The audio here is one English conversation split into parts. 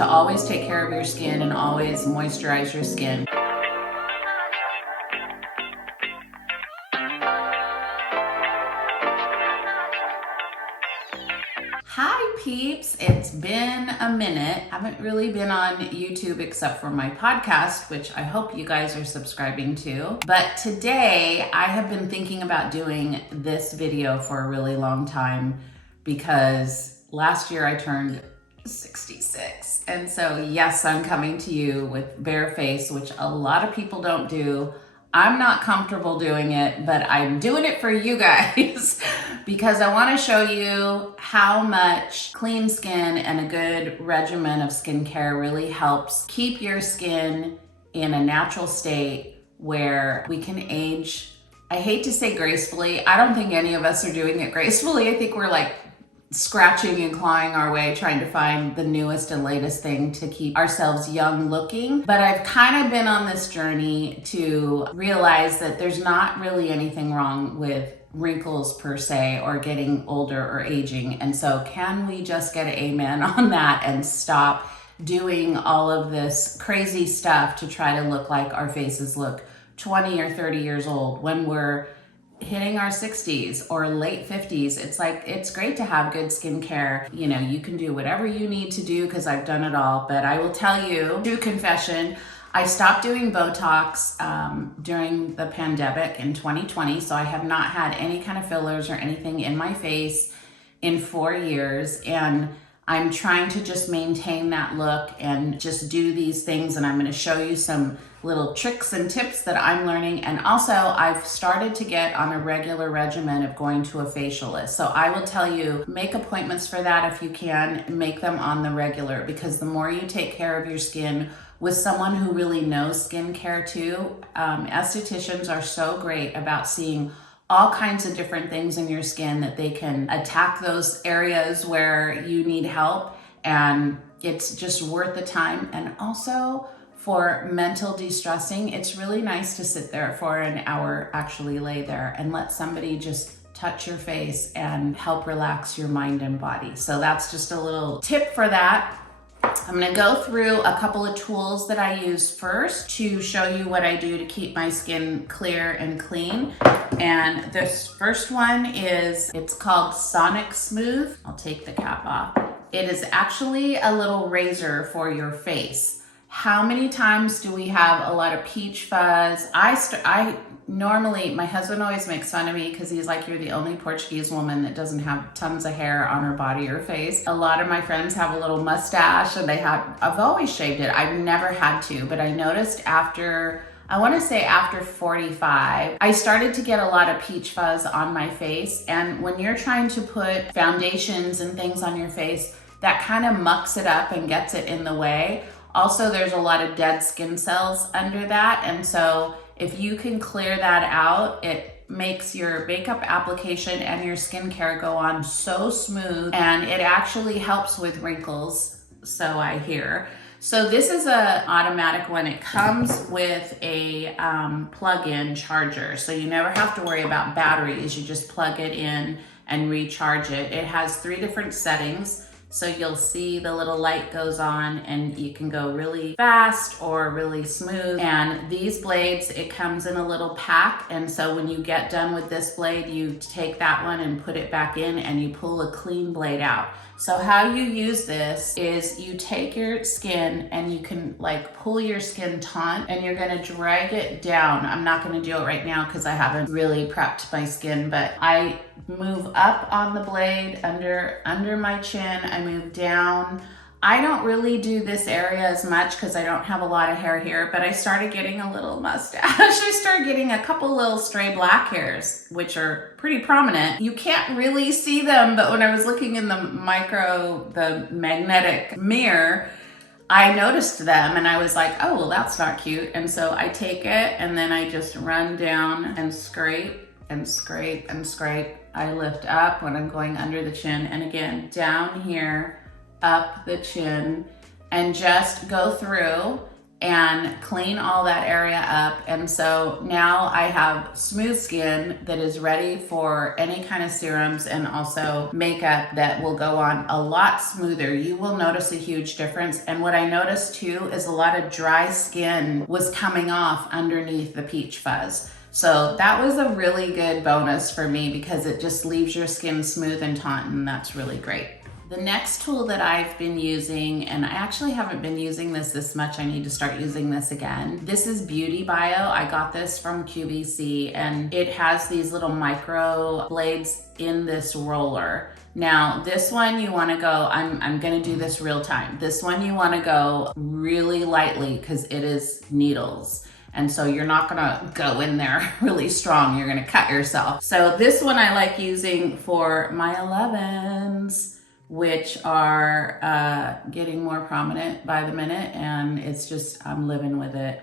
To always take care of your skin and always moisturize your skin. Hi peeps, it's been a minute. I haven't really been on YouTube except for my podcast, which I hope you guys are subscribing to. But today I have been thinking about doing this video for a really long time because last year I turned 66. And so yes, I'm coming to you with bare face, which a lot of people don't do. I'm not comfortable doing it, but I'm doing it for you guys because I want to show you how much clean skin and a good regimen of skincare really helps keep your skin in a natural state where we can age. I hate to say gracefully. I don't think any of us are doing it gracefully. I think we're like scratching and clawing our way, trying to find the newest and latest thing to keep ourselves young looking. But I've kind of been on this journey to realize that there's not really anything wrong with wrinkles per se, or getting older or aging. And so can we just get an amen on that and stop doing all of this crazy stuff to try to look like our faces look 20 or 30 years old when we're hitting our 60s or late 50s. It's like, it's great to have good skincare. You know, you can do whatever you need to do because I've done it all. But I will tell you, true confession, I stopped doing Botox during the pandemic in 2020. So I have not had any kind of fillers or anything in my face in 4 years. And I'm trying to just maintain that look and just do these things. And I'm going to show you some little tricks and tips that I'm learning. And also I've started to get on a regular regimen of going to a facialist. So I will tell you, make appointments for that if you can, make them on the regular, because the more you take care of your skin with someone who really knows skincare too, estheticians are so great about seeing all kinds of different things in your skin that they can attack those areas where you need help. And it's just worth the time. And also for mental de-stressing, it's really nice to sit there for an hour, actually lay there and let somebody just touch your face and help relax your mind and body. So that's just a little tip for that. I'm gonna go through a couple of tools that I use first to show you what I do to keep my skin clear and clean. And this first one is, it's called Sonic Smooth. I'll take the cap off. It is actually a little razor for your face. How many times do we have a lot of peach fuzz? I normally, my husband always makes fun of me because he's like, you're the only Portuguese woman that doesn't have tons of hair on her body or face. A lot of my friends have a little mustache and I've always shaved it. I've never had to, but I noticed after, I want to say after 45, I started to get a lot of peach fuzz on my face. And when you're trying to put foundations and things on your face, that kind of mucks it up and gets it in the way. Also, there's a lot of dead skin cells under that. And so if you can clear that out, it makes your makeup application and your skincare go on so smooth, and it actually helps with wrinkles, so I hear. So this is a automatic one. It comes with a plug-in charger. So you never have to worry about batteries. You just plug it in and recharge it. It has 3 different settings. So you'll see the little light goes on and you can go really fast or really smooth. And these blades, it comes in a little pack. And so when you get done with this blade, you take that one and put it back in and you pull a clean blade out. So how you use this is you take your skin and you can like pull your skin taut and you're gonna drag it down. I'm not gonna do it right now because I haven't really prepped my skin, but I move up on the blade under my chin, I move down. I don't really do this area as much because I don't have a lot of hair here, but I started getting a little mustache. I started getting a couple little stray black hairs, which are pretty prominent. You can't really see them, but when I was looking in the magnetic mirror, I noticed them and I was like, oh, well, that's not cute. And so I take it and then I just run down and scrape and scrape and scrape. I lift up when I'm going under the chin, and again, down here, up the chin, and just go through and clean all that area up. And so now I have smooth skin that is ready for any kind of serums and also makeup that will go on a lot smoother. You will notice a huge difference. And what I noticed too is a lot of dry skin was coming off underneath the peach fuzz. So that was a really good bonus for me because it just leaves your skin smooth and taut, and that's really great. The next tool that I've been using, and I actually haven't been using this much, I need to start using this again. This is Beauty Bio. I got this from QVC, and it has these little micro blades in this roller. Now, this one you wanna go, I'm gonna do this real time. This one you wanna go really lightly because it is needles. And so you're not gonna go in there really strong. You're gonna cut yourself. So this one I like using for my 11s, which are getting more prominent by the minute, and it's just, I'm living with it.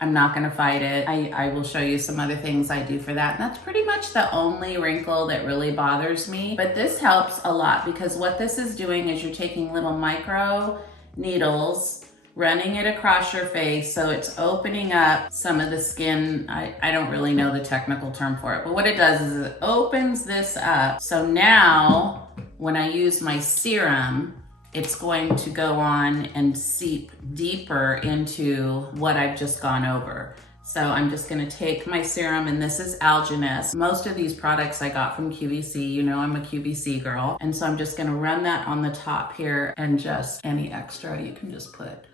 I'm not gonna fight it. I will show you some other things I do for that. And that's pretty much the only wrinkle that really bothers me. But this helps a lot because what this is doing is you're taking little micro needles, running it across your face, so it's opening up some of the skin. I don't really know the technical term for it, but what it does is it opens this up. So now, when I use my serum, it's going to go on and seep deeper into what I've just gone over. So I'm just gonna take my serum, and this is Alginist. Most of these products I got from QVC. You know I'm a QVC girl. And so I'm just gonna run that on the top here, and just any extra you can just put.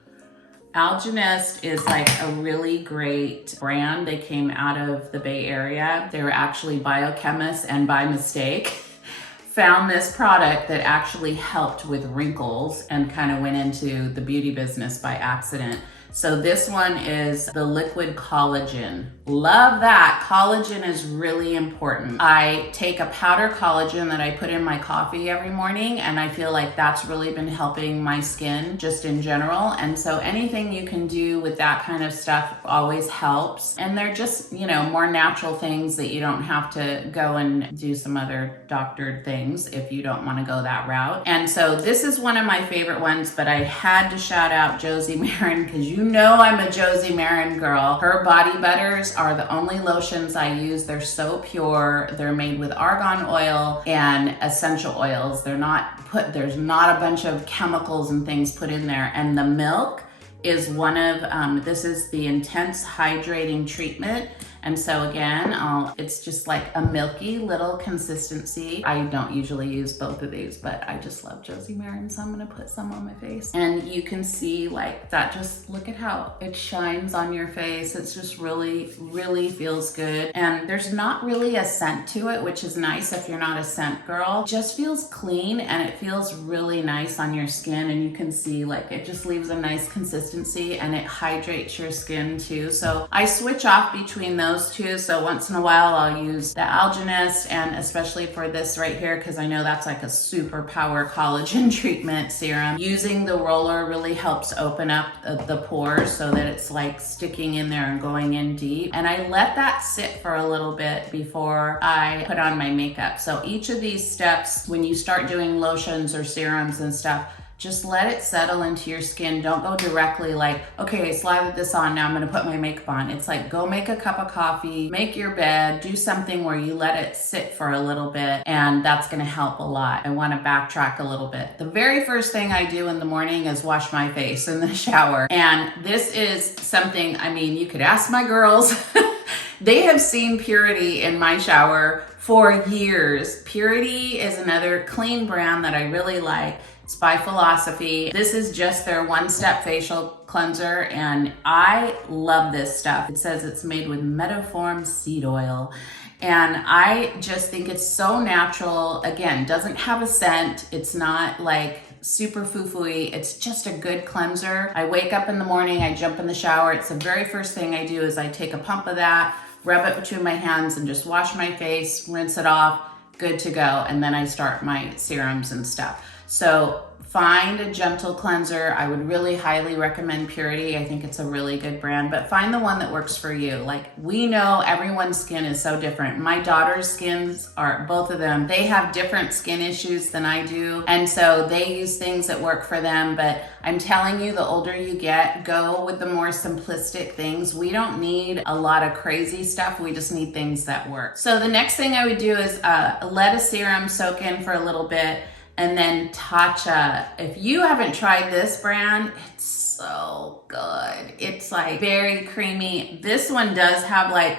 Alginist is like a really great brand. They came out of the Bay Area. They were actually biochemists, and by mistake, found this product that actually helped with wrinkles and kind of went into the beauty business by accident. So this one is the liquid collagen. Love that. Collagen is really important. I take a powder collagen that I put in my coffee every morning, and I feel like that's really been helping my skin just in general. And so anything you can do with that kind of stuff always helps. And they're just, you know, more natural things that you don't have to go and do some other doctored things if you don't want to go that route. And so this is one of my favorite ones, but I had to shout out Josie Marin because you know I'm a Josie Marin girl. Her body butters are the only lotions I use. They're so pure. They're made with argan oil and essential oils. There's not a bunch of chemicals and things put in there. And the milk is one of, this is the intense hydrating treatment. And so again, it's just like a milky little consistency. I don't usually use both of these, but I just love Josie Marin, so I'm gonna put some on my face. And you can see like that, just look at how it shines on your face. It's just really, really feels good. And there's not really a scent to it, which is nice if you're not a scent girl. It just feels clean and it feels really nice on your skin. And you can see like it just leaves a nice consistency and it hydrates your skin too. So I switch off between those two. So once in a while I'll use the Alginist, and especially for this right here, because I know that's like a super power collagen treatment serum. Using the roller really helps open up the pores so that it's like sticking in there and going in deep. And I let that sit for a little bit before I put on my makeup. So each of these steps, when you start doing lotions or serums and stuff, just let it settle into your skin. Don't go directly like, okay, I slathered this on, now I'm gonna put my makeup on. It's like, go make a cup of coffee, make your bed, do something where you let it sit for a little bit, and that's gonna help a lot. I wanna backtrack a little bit. The very first thing I do in the morning is wash my face in the shower. And this is something, I mean, you could ask my girls. They have seen Purity in my shower for years. Purity is another clean brand that I really like. It's by Philosophy. This is just their one-step facial cleanser, and I love this stuff. It says it's made with Metaform seed oil, and I just think it's so natural. Again, doesn't have a scent. It's not like super foo-foo-y. It's just a good cleanser. I wake up in the morning, I jump in the shower. It's the very first thing I do is I take a pump of that, rub it between my hands, and just wash my face, rinse it off, good to go. And then I start my serums and stuff. So find a gentle cleanser. I would really highly recommend Purity. I think it's a really good brand, but find the one that works for you. Like, we know everyone's skin is so different. My daughter's skins are, both of them, they have different skin issues than I do. And so they use things that work for them. But I'm telling you, the older you get, go with the more simplistic things. We don't need a lot of crazy stuff. We just need things that work. So the next thing I would do is let a serum soak in for a little bit, and then Tatcha. If you haven't tried this brand, it's so good. It's like very creamy. This one does have like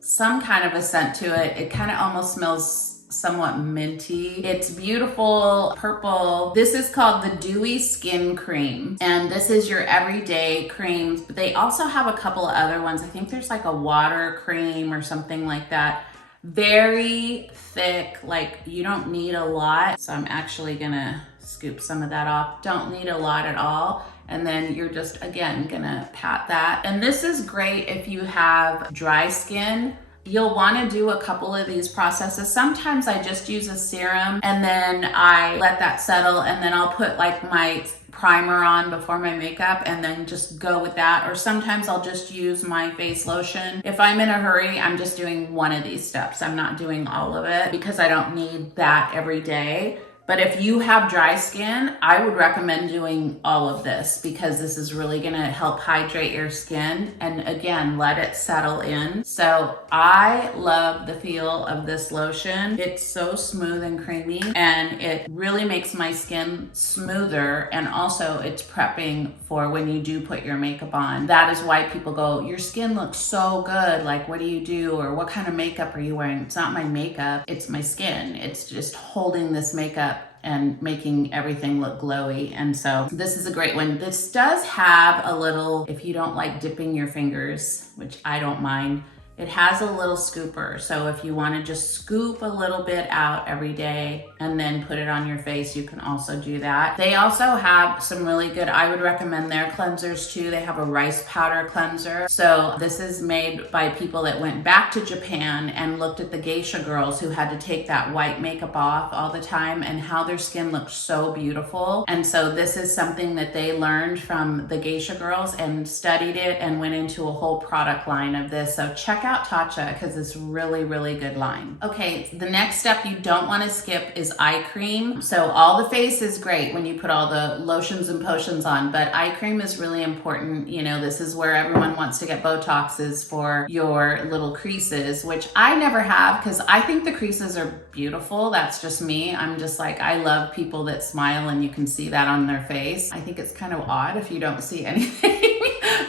some kind of a scent to it. It kind of almost smells somewhat minty. It's beautiful purple. This is called the Dewy Skin Cream, and this is your everyday creams. But they also have a couple of other ones. I think there's like a water cream or something like that. Very thick, like you don't need a lot. So I'm actually gonna scoop some of that off. Don't need a lot at all. And then you're just, again, gonna pat that. And this is great if you have dry skin. You'll wanna do a couple of these processes. Sometimes I just use a serum and then I let that settle, and then I'll put like my primer on before my makeup and then just go with that. Or sometimes I'll just use my face lotion. If I'm in a hurry, I'm just doing one of these steps. I'm not doing all of it because I don't need that every day. But if you have dry skin, I would recommend doing all of this because this is really gonna help hydrate your skin and, again, let it settle in. So I love the feel of this lotion. It's so smooth and creamy, and it really makes my skin smoother, and also it's prepping for when you do put your makeup on. That is why people go, your skin looks so good, like what do you do, or what kind of makeup are you wearing? It's not my makeup, it's my skin. It's just holding this makeup and making everything look glowy. And so this is a great one. This does have a little, if you don't like dipping your fingers, which I don't mind, it has a little scooper. So if you want to just scoop a little bit out every day and then put it on your face, you can also do that. They also have some really good, I would recommend their cleansers too. They have a rice powder cleanser. So this is made by people that went back to Japan and looked at the geisha girls who had to take that white makeup off all the time and how their skin looked so beautiful. And so this is something that they learned from the geisha girls and studied it and went into a whole product line of this. So check out Tatcha because it's really, really good line. Okay, the next step you don't want to skip is eye cream. So all the face is great when you put all the lotions and potions on, but eye cream is really important. You know, this is where everyone wants to get Botoxes for your little creases, which I never have because I think the creases are beautiful. That's just me. I'm just like, I love people that smile and you can see that on their face. I think it's kind of odd if you don't see anything.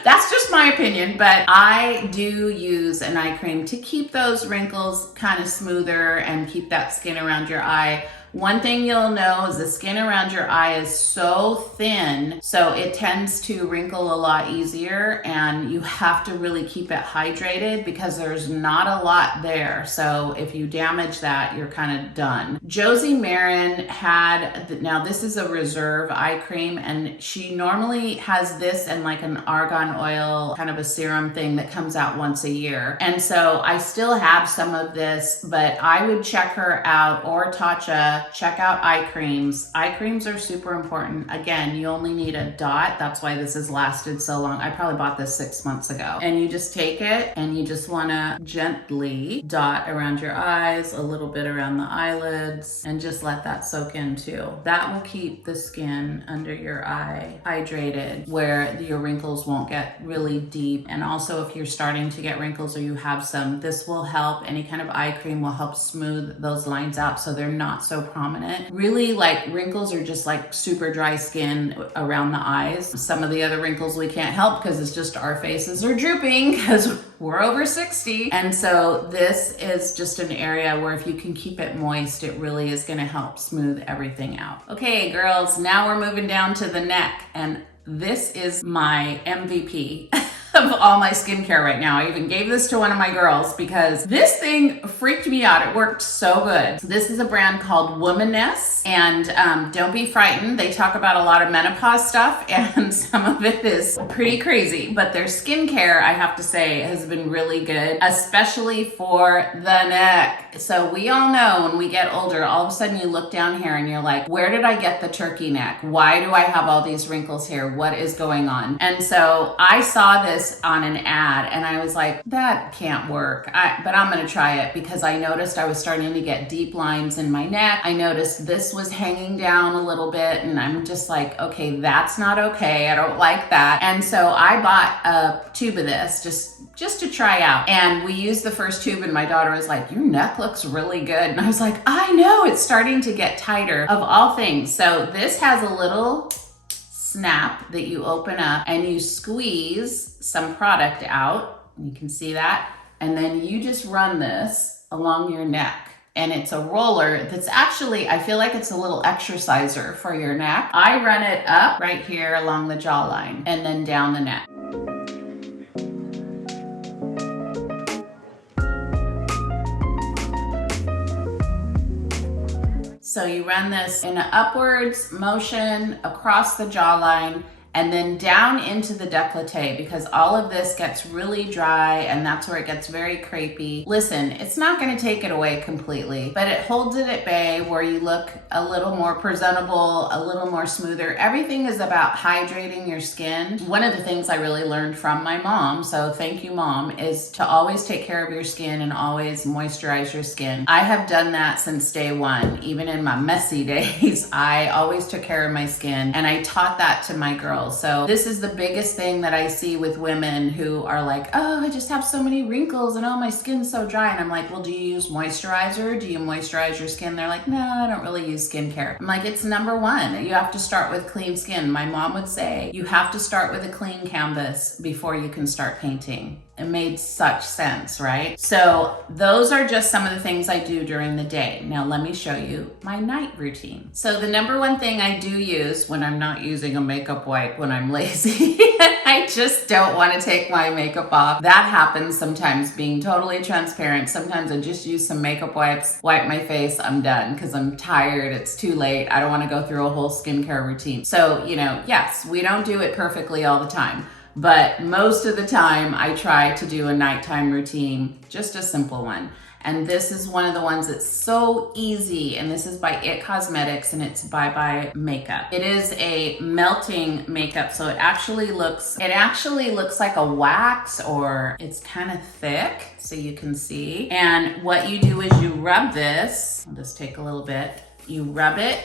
That's just my opinion, but I do use an eye cream to keep those wrinkles kind of smoother and keep that skin around your eye. One thing you'll know is the skin around your eye is so thin, so it tends to wrinkle a lot easier, and you have to really keep it hydrated because there's not a lot there. So if you damage that, you're kind of done. Josie Marin had, now this is a reserve eye cream, and she normally has this and like an argan oil, kind of a serum thing that comes out once a year. And so I still have some of this, but I would check her out, or Tatcha. Check out eye creams. Eye creams are super important. Again, you only need a dot. That's why this has lasted so long. I probably bought this 6 months ago. And you just take it and you just want to gently dot around your eyes, a little bit around the eyelids, and just let that soak in too. That will keep the skin under your eye hydrated, where your wrinkles won't get really deep. And also if you're starting to get wrinkles or you have some, this will help. Any kind of eye cream will help smooth those lines out so they're not so prominent. Really, like, wrinkles are just like super dry skin around the eyes. Some of the other wrinkles we can't help because it's just our faces are drooping because we're over 60. And so this is just an area where if you can keep it moist, it really is going to help smooth everything out. Okay, girls, now we're moving down to the neck, and this is my MVP of of all my skincare right now. I even gave this to one of my girls because this thing freaked me out. It worked so good. So this is a brand called Womaness, and don't be frightened. They talk about a lot of menopause stuff, and some of it is pretty crazy, but their skincare, I have to say, has been really good, especially for the neck. So we all know when we get older, all of a sudden you look down here and you're like, where did I get the turkey neck? Why do I have all these wrinkles here? What is going on? And so I saw this on an ad and I was like, that can't work, but I'm gonna try it because I noticed I was starting to get deep lines in my neck. I noticed this was hanging down a little bit and I'm just like, okay, that's not okay. I don't like that. And so I bought a tube of this just to try out. And we used the first tube and my daughter was like, your neck looks really good. And I was like, I know, it's starting to get tighter of all things. So this has a little snap that you open up and you squeeze some product out. You can see that. And then you just run this along your neck. And it's a roller that's actually, I feel like it's a little exerciser for your neck. I run it up right here along the jawline and then down the neck. So you run this in an upwards motion across the jawline and then down into the décolleté because all of this gets really dry and that's where it gets very crepey. Listen, it's not gonna take it away completely, but it holds it at bay where you look a little more presentable, a little more smoother. Everything is about hydrating your skin. One of the things I really learned from my mom, so thank you Mom, is to always take care of your skin and always moisturize your skin. I have done that since day one. Even in my messy days, I always took care of my skin and I taught that to my girls. So this is the biggest thing that I see with women who are like, oh, I just have so many wrinkles and oh, my skin's so dry. And I'm like, well, do you use moisturizer? Do you moisturize your skin? They're like, no, I don't really use skincare. I'm like, it's number one. You have to start with clean skin. My mom would say, you have to start with a clean canvas before you can start painting. It made such sense, right? So those are just some of the things I do during the day. Now let me show you my night routine. So the number one thing I do use when I'm not using a makeup wipe, when I'm lazy, I just don't want to take my makeup off. That happens sometimes, being totally transparent. Sometimes I just use some makeup wipes, wipe my face, I'm done because I'm tired, it's too late. I don't want to go through a whole skincare routine. So, yes, we don't do it perfectly all the time. But most of the time I try to do a nighttime routine, just a simple one. And this is one of the ones that's so easy, and this is by IT Cosmetics and it's Bye Makeup. It is a melting makeup, so it actually looks like a wax, or it's kind of thick, so you can see. And what you do is you rub this, I'll just take a little bit, you rub it.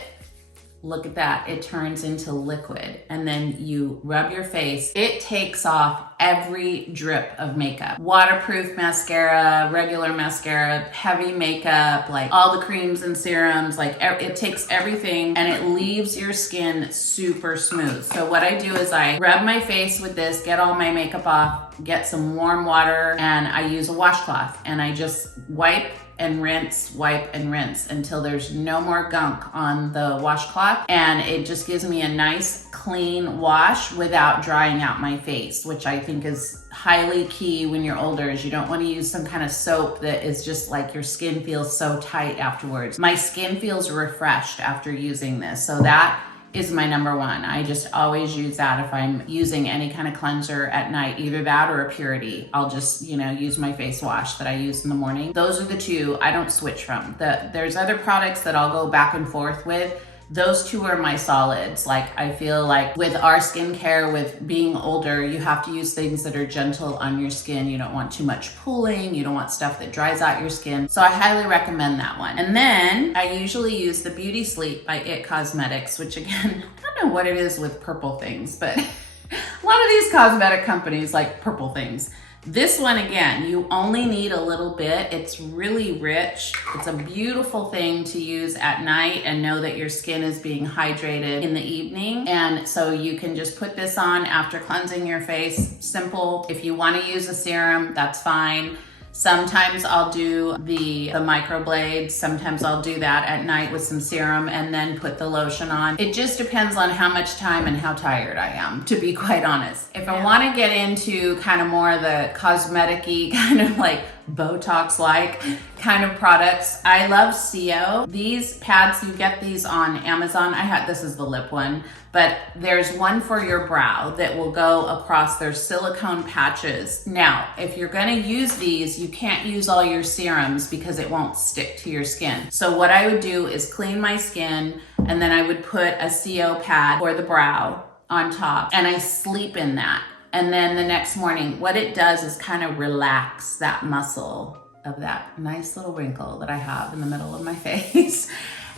Look at that, it turns into liquid. And then you rub your face. It takes off every drip of makeup. Waterproof mascara, regular mascara, heavy makeup, like all the creams and serums, like it takes everything and it leaves your skin super smooth. So what I do is I rub my face with this, get all my makeup off, get some warm water, and I use a washcloth and I just wipe and rinse, wipe and rinse until there's no more gunk on the washcloth. And it just gives me a nice clean wash without drying out my face, which I think is highly key when you're older, is you don't want to use some kind of soap that is just like your skin feels so tight afterwards. My skin feels refreshed after using this. So that is my number one. I just always use that if I'm using any kind of cleanser at night, either that or a Purity. I'll just, use my face wash that I use in the morning. Those are the two I don't switch from. There's other products that I'll go back and forth with. Those two are my solids. Like, I feel like with our skincare, with being older, you have to use things that are gentle on your skin. You don't want too much pooling. You don't want stuff that dries out your skin. So I highly recommend that one. And then I usually use the Beauty Sleep by IT Cosmetics, which again, I don't know what it is with purple things, but a lot of these cosmetic companies like purple things. This one, again, you only need a little bit. It's really rich. It's a beautiful thing to use at night and know that your skin is being hydrated in the evening. And so you can just put this on after cleansing your face. Simple. If you want to use a serum, that's fine. Sometimes I'll do the microblades. Sometimes I'll do that at night with some serum and then put the lotion on. It just depends on how much time and how tired I am, to be quite honest. If I want to get into kind of more the cosmetic-y, kind of like Botox-like kind of products, I love CO. These pads, you get these on Amazon. This is the lip one, but there's one for your brow that will go across. There's silicone patches. Now, if you're gonna use these, you can't use all your serums because it won't stick to your skin. So what I would do is clean my skin, and then I would put a CO pad for the brow on top, and I sleep in that. And then the next morning, what it does is kind of relax that muscle of that nice little wrinkle that I have in the middle of my face.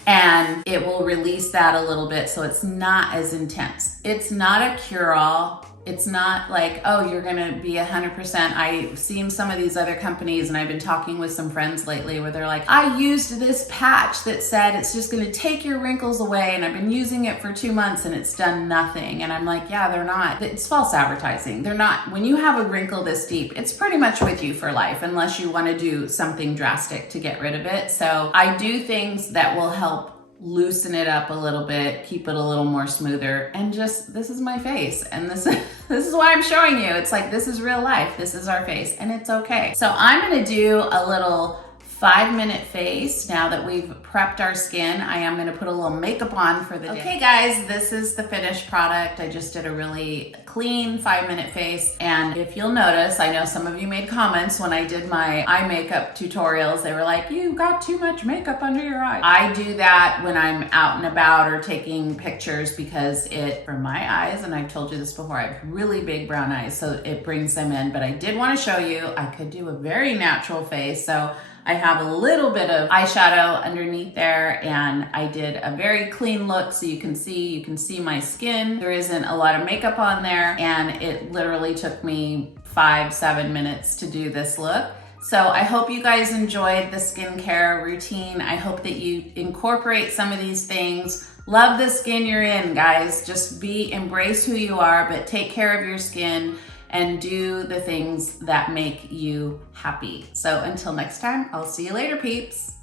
And it will release that a little bit so it's not as intense. It's not a cure-all. It's not like, oh, you're gonna be 100%. I've seen some of these other companies, and I've been talking with some friends lately where they're like, I used this patch that said it's just gonna take your wrinkles away, and I've been using it for 2 months and it's done nothing. And I'm like, yeah, they're not. It's false advertising. They're not. When you have a wrinkle this deep, it's pretty much with you for life unless you wanna do something drastic to get rid of it. So I do things that will help loosen it up a little bit, keep it a little more smoother, and just, this is my face, and this is why I'm showing you. It's like, this is real life, this is our face, and it's okay. So I'm gonna do a little 5-minute face. Now that we've prepped our skin, I am gonna put a little makeup on for the day. Okay guys, this is the finished product. I just did a really clean 5-minute face, and if you'll notice, I know some of you made comments when I did my eye makeup tutorials. They were like, you got too much makeup under your eyes. I do that when I'm out and about or taking pictures because for my eyes, and I've told you this before, I have really big brown eyes, so it brings them in. But I did want to show you, I could do a very natural face. So I have a little bit of eyeshadow underneath there, and I did a very clean look so you can see my skin. There isn't a lot of makeup on there, and it literally took me 5-7 minutes to do this look. So I hope you guys enjoyed the skincare routine. I hope that you incorporate some of these things. Love the skin you're in, guys. Just embrace who you are, but take care of your skin and do the things that make you happy. So until next time, I'll see you later, peeps.